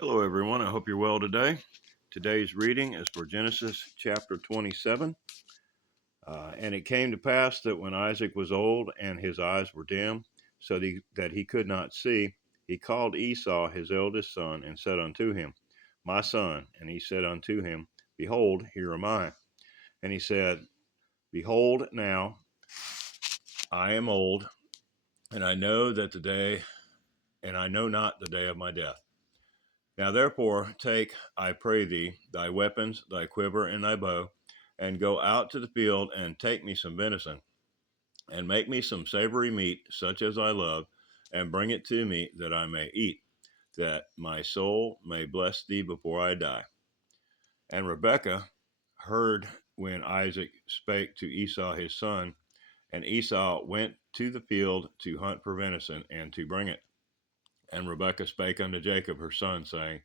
Hello, everyone. I hope you're well today. Today's reading is for Genesis chapter 27. And it came to pass that when Isaac was old and his eyes were dim, so that he could not see, he called Esau his eldest son and said unto him, My son. And he said unto him, Behold, here am I. And he said, Behold, now I am old, and I know not the day of my death. Now therefore take, I pray thee, thy weapons, thy quiver, and thy bow, and go out to the field, and take me some venison, and make me some savory meat, such as I love, and bring it to me, that I may eat, that my soul may bless thee before I die. And Rebekah heard when Isaac spake to Esau his son, and Esau went to the field to hunt for venison, and to bring it. And Rebekah spake unto Jacob her son, saying,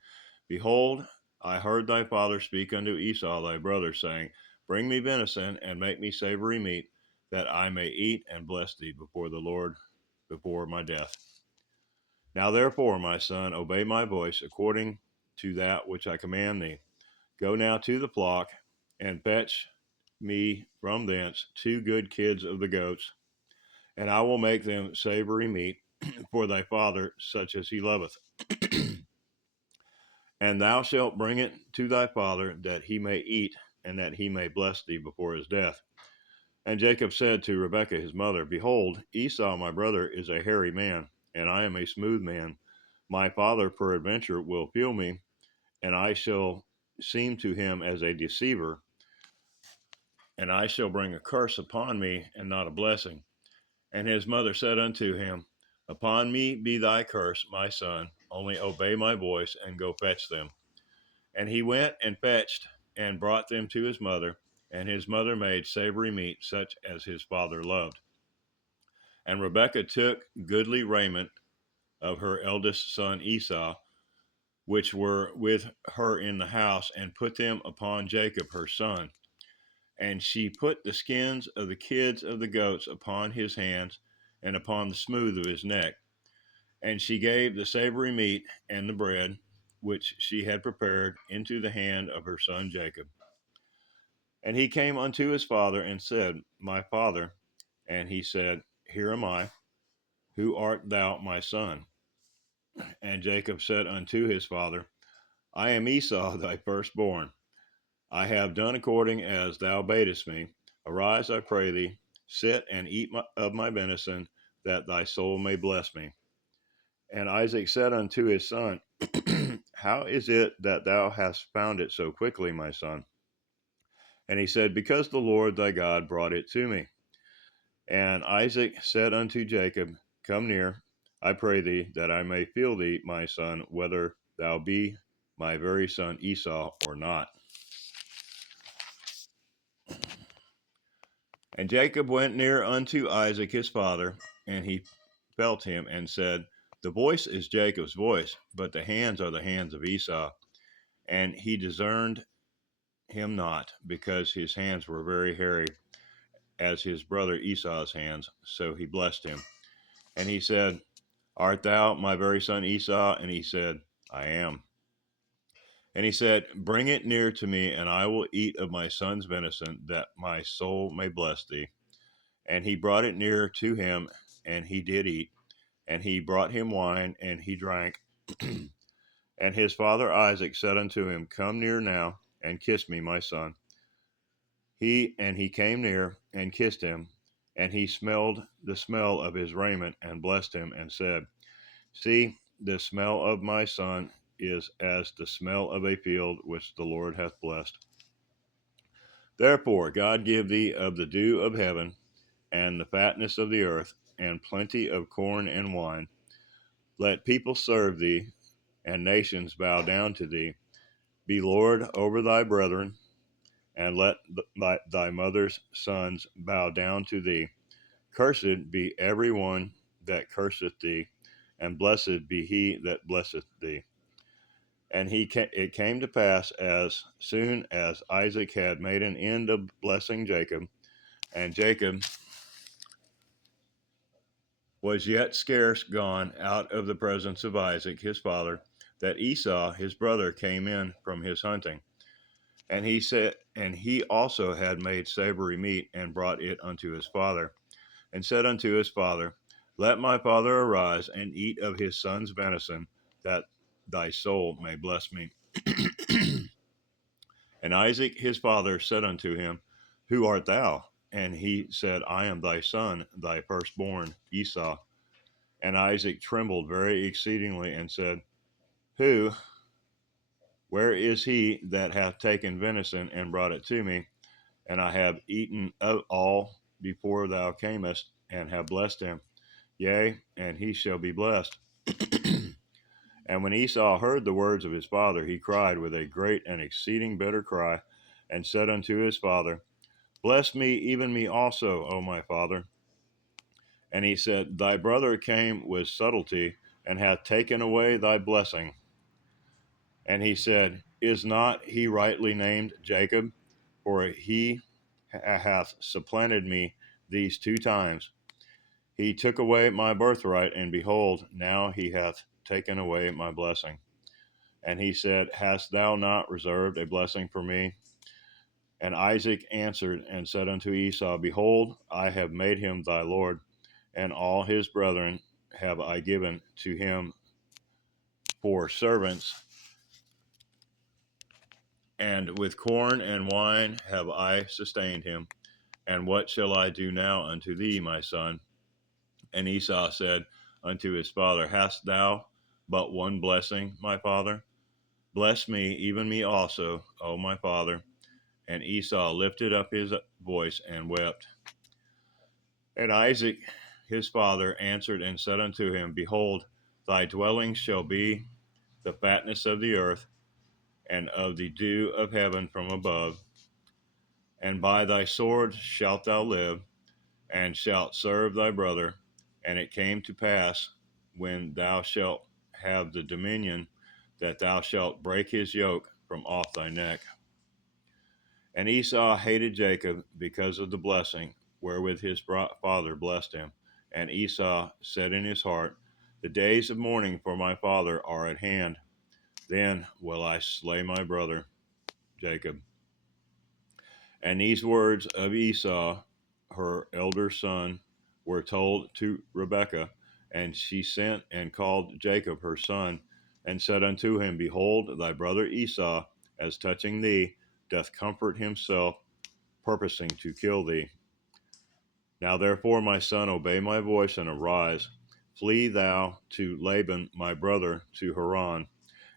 Behold, I heard thy father speak unto Esau thy brother, saying, Bring me venison, and make me savory meat, that I may eat and bless thee before the Lord before my death. Now therefore, my son, obey my voice, according to that which I command thee. Go now to the flock, and fetch me from thence 2 good kids of the goats, and I will make them savory meat for thy father, such as he loveth. And thou shalt bring it to thy father, that he may eat, and that he may bless thee before his death. And Jacob said to Rebekah his mother, Behold, Esau my brother is a hairy man, and I am a smooth man. My father peradventure will feel me, and I shall seem to him as a deceiver, and I shall bring a curse upon me, and not a blessing. And his mother said unto him, Upon me be thy curse, my son, only obey my voice, and go fetch them. And he went and fetched and brought them to his mother, and his mother made savory meat, such as his father loved. And Rebekah took goodly raiment of her eldest son Esau, which were with her in the house, and put them upon Jacob her son. And she put the skins of the kids of the goats upon his hands, and upon the smooth of his neck. And she gave the savory meat and the bread, which she had prepared, into the hand of her son Jacob. And he came unto his father and said, My father. And he said, Here am I. Who art thou, my son? And Jacob said unto his father, I am Esau, thy firstborn. I have done according as thou badest me. Arise, I pray thee, sit and eat of my venison, that thy soul may bless me. And Isaac said unto his son, How is it that thou hast found it so quickly, my son? And he said, Because the Lord thy God brought it to me. And Isaac said unto Jacob, Come near, I pray thee, that I may feel thee, my son, whether thou be my very son Esau or not. And Jacob went near unto Isaac his father, and he felt him, and said, The voice is Jacob's voice, but the hands are the hands of Esau. And he discerned him not, because his hands were very hairy, as his brother Esau's hands. So he blessed him. And he said, Art thou my very son Esau? And he said, I am. And he said, Bring it near to me, and I will eat of my son's venison, that my soul may bless thee. And he brought it near to him, and he did eat. And he brought him wine, and he drank. And his father Isaac said unto him, Come near now, and kiss me, my son. He came near, and kissed him. And he smelled the smell of his raiment, and blessed him, and said, See, the smell of my son is as the smell of a field which the Lord hath blessed. Therefore God give thee of the dew of heaven, and the fatness of the earth, and plenty of corn and wine. Let people serve thee, and nations bow down to thee. Be Lord over thy brethren, and let thy mother's sons bow down to thee. Cursed be every one that curseth thee, and blessed be he that blesseth thee. And it came to pass, as soon as Isaac had made an end of blessing Jacob, and Jacob was yet scarce gone out of the presence of Isaac his father, that Esau his brother came in from his hunting. And he also had made savory meat, and brought it unto his father, and said unto his father, Let my father arise, and eat of his son's venison, that thy soul may bless me. And Isaac his father said unto him, Who art thou? And he said, I am thy son, thy firstborn, Esau. And Isaac trembled very exceedingly, and said, Who, where is he that hath taken venison, and brought it to me? And I have eaten of all before thou camest, and have blessed him. Yea, and he shall be blessed. And when Esau heard the words of his father, he cried with a great and exceeding bitter cry, and said unto his father, Bless me, even me also, O my father. And he said, Thy brother came with subtlety, and hath taken away thy blessing. And he said, Is not he rightly named Jacob? For he hath supplanted me these 2 times. He took away my birthright, and behold, now he hath taken away my blessing. And he said, Hast thou not reserved a blessing for me? And Isaac answered and said unto Esau, Behold, I have made him thy lord, and all his brethren have I given to him for servants, and with corn and wine have I sustained him. And what shall I do now unto thee, my son? And Esau said unto his father, Hast thou but one blessing, my father? Bless me, even me also, O my father. And Esau lifted up his voice and wept. And Isaac his father answered and said unto him, Behold, thy dwelling shall be the fatness of the earth, and of the dew of heaven from above. And by thy sword shalt thou live, and shalt serve thy brother. And it came to pass, when thou shalt have the dominion, that thou shalt break his yoke from off thy neck. And Esau hated Jacob because of the blessing wherewith his father blessed him. And Esau said in his heart, The days of mourning for my father are at hand. Then will I slay my brother Jacob. And these words of Esau, her elder son, were told to Rebekah. And she sent and called Jacob her son, and said unto him, Behold, thy brother Esau, as touching thee, doth comfort himself, purposing to kill thee. Now therefore, my son, obey my voice, and arise. Flee thou to Laban my brother to Haran,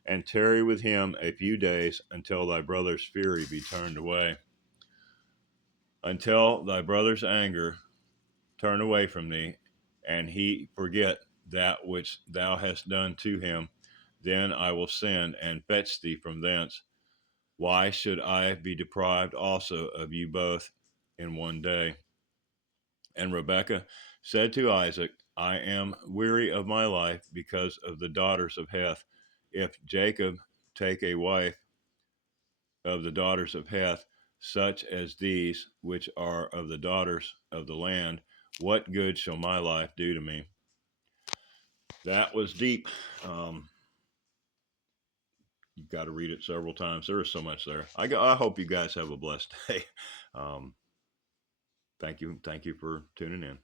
and tarry with him a few days, until thy brother's fury be turned away. Until thy brother's anger turn away from thee, and he forget that which thou hast done to him, then I will send and fetch thee from thence. Why should I be deprived also of you both in one day? And Rebekah said to Isaac, I am weary of my life because of the daughters of Heth. If Jacob take a wife of the daughters of Heth, such as these, which are of the daughters of the land, what good shall my life do to me? That was deep. You've got to read it several times. There is so much there. I hope you guys have a blessed day. Thank you for tuning in.